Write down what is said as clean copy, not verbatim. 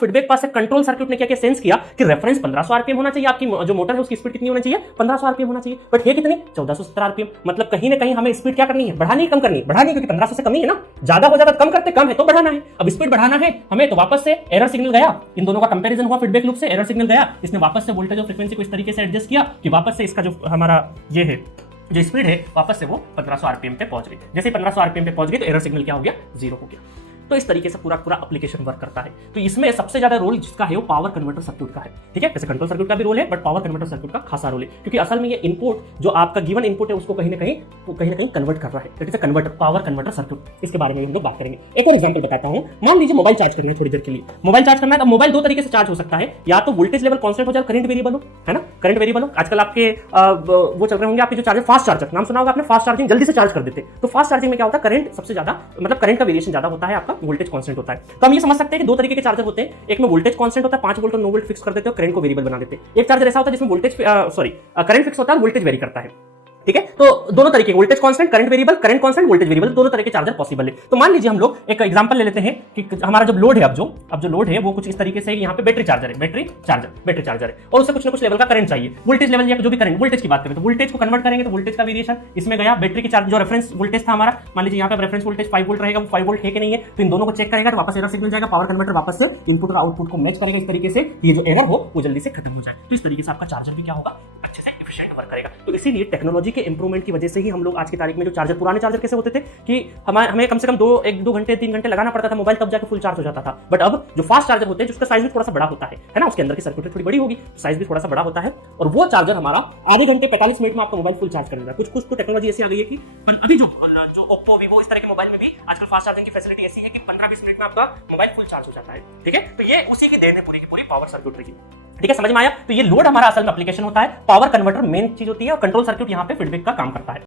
Feedback पास से control circuit ने क्या सेंस किया कि रेफरेंस 1500 आरपीएम होना चाहिए, आपकी जो मोटर है उसकी स्पीड कितनी होनी चाहिए, 1500 आरपीएम होना चाहिए, बट है कितनी 1470 आरपीएम। मतलब कहीं ना कहीं हमें स्पीड क्या करनी है, बढ़ानी कम करनी, बढ़ानी, क्योंकि 1500 से कमी है ना, ज्यादा हो जाता कम करते, कम है तो बढ़ाना है। अब स्पीड बढ़ाना है हमें तो वापस से एरर सिग्नल गया, इन दोनों का कंपैरिजन हुआ फीडबैक लूप से, एरर सिग्नल गया, इसने वापस से वोल्टेज और फ्रीक्वेंसी को इस तरीके से एडजस्ट किया कि वापस से इसका जो हमारा ये है जो स्पीड है वापस से वो 1500 आरपीएम पे पहुंच गई। जैसे 1500 आरपीएम पे पहुंच गई तो एरर सिग्नल क्या हो गया, 0 हो गया। तो इस तरीके से पूरा एप्लीकेशन वर्क करता है। तो इसमें सबसे ज्यादा रोल जिसका है वो पावर कन्वर्टर सर्किट का है, ठीक है। जैसे कंट्रोल सर्किट का भी रोल है, बट पावर कन्वर्टर सर्किट का खासा रोल है, क्योंकि असल में ये इनपुट जो आपका गिवन इनपुट है उसको कहीं ना कहीं कन्वर्ट कर रहा है। तो कन्वर्टर, पावर कन्वर्टर सर्किट, इसके बारे में हम लोग बात करेंगे। एक और एग्जांपल बताता हूं। मान लीजिए मोबाइल चार्ज करना है थोड़ी देर के लिए, मोबाइल चार्ज करना है, तो मोबाइल दो तरीके से चार्ज हो सकता है, या तो वोल्टेज लेवल कांस्टेंट हो जाए, करंट वेरिएबल हो, है ना, करंट वेरिएबल हो। आजकल आपके वो चल रहे होंगे आपके जो चार्जर, फास्ट चार्जर, नाम सुना होगा आपने, फास्ट चार्जिंग, जल्दी से चार्ज कर देते। तो फास्ट चार्जिंग में क्या होता है, करंट सबसे ज्यादा, मतलब करंट का वेरिएशन ज्यादा होता है, आपका वोल्टेज कांस्टेंट होता है। तो हम ये समझ सकते हैं कि दो तरीके के चार्जर होते हैं, एक में वोल्टेज कांस्टेंट होता है 5 वोल्ट और 9 वोल्ट फिक्स कर देते हैं, करंट को वेरिएबल बना देते हैं। एक चार्जर ऐसा होता है जिसमें वोल्टेज करंट फिक्स होता है, वोल्टेज वेरी करता है, ठीक है। तो दोनों तरीके, voltage constant, current variable, current constant, voltage variable, दोनों तरह के चार्जर पॉसिबल है। तो मान लीजिए हम लोग एक एग्जांपल ले लेते हैं कि हमारा जब लोड है, अब जो लोड है वो कुछ इस तरीके से, यहाँ पे बैटरी चार्जर है और उससे कुछ ना कुछ लेवल का करंट चाहिए, वोल्टेज लेवल या जो भी करंट, वोल्टेज की बात करें तो वोल्टेज को कन्वर्ट करेंगे तो वोल्टेज का वेरिएशन इसमें गया, बैटरी की चार्ज जो रेफरेंस वोल्टेज था हमारा, मान लीजिए यहाँ पे रेफरेंस वोल्टेज 5 वोल्ट रहेगा, वो 5 वोल्ट है कि नहीं है, तो इन दोनों को चेक करेगा तो वापस एरर सिग्नल जाएगा, पावर कन्वर्टर वापस इनपुट और आउटपुट को मैच करेगा इस तरीके से, ये जो एरर हो वो जल्दी से खत्म हो जाए। तो इस तरीके से आपका चार्जर भी क्या होगा, अच्छे से एफिशिएंट वर्क करेगा। तो इसीलिए टेक्नोलॉजी के इंप्रूवमेंट की वजह से ही हम लोग आज की तारीख में जो चार्जर, पुराने चार्जर कैसे होते थे कि हमें कम से कम 1-2 घंटे 3 घंटे लगाना पड़ता था, मोबाइल तब जाके फुल चार्ज हो जाता था। बट अब जो फास्ट चार्जर होते हैं जिसका साइज भी थोड़ा सा बड़ा होता है ना, उसके अंदर की सर्किटरी थोड़ी बड़ी होगी, साइज भी थोड़ा सा बड़ा होता है, और वो चार्जर हमारा आधे घंटे 45 मिनट में आपका मोबाइल फुल चार्ज कर देगा। कुछ तो टेक्नोलॉजी ऐसी आ गई है कि अभी जो ओप्पो, वीवो, इस तरह के मोबाइल में भी आजकल फास्ट चार्जिंग की फैसिलिटी ऐसी है कि 15-20 मिनट में आपका मोबाइल फुल चार्ज हो जाता है, ठीक है। तो ये उसी की देन है पूरी की पूरी पावर सर्किटरी की, ठीक है, समझ में आया। तो ये लोड हमारा असल में एप्लीकेशन होता है, पावर कन्वर्टर मेन चीज होती है, और कंट्रोल सर्किट यहाँ पे फीडबैक का काम करता है।